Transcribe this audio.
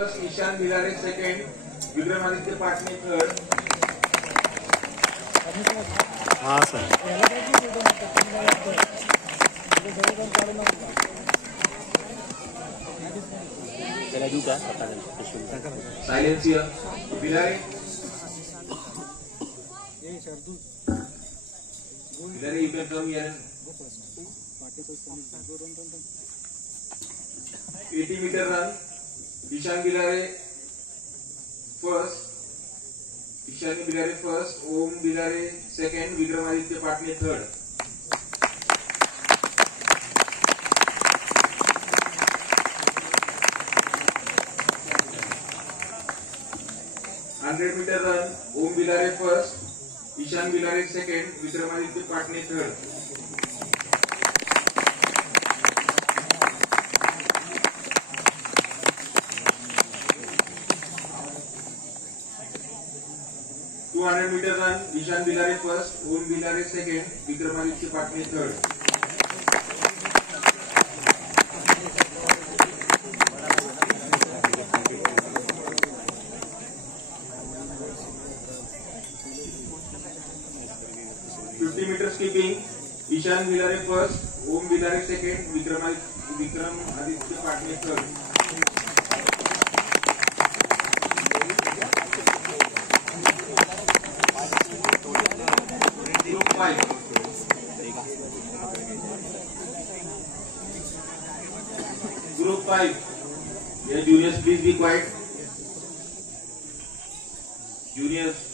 First, Ishaan Bhilare second, Vikramaditya Patne third. हाँ sir. Silence here. Bhilare you can come here. 80-meter run. Ishaan Bhilare first, Om Bhilare second, Vikramaditya Patne third. 100-meter run. Om Bhilare first, Ishaan Bhilare second, Vikramaditya Patne third. 200-meter run. Ishaan Bhilare first, Om Bhilare second, Vikramaditya Patne third. 50-meter skipping. Ishaan Bhilare first, Om Bhilare second, Vikramaditya Patne third. 5. Group 5. Yeah, juniors, please be quiet. Juniors.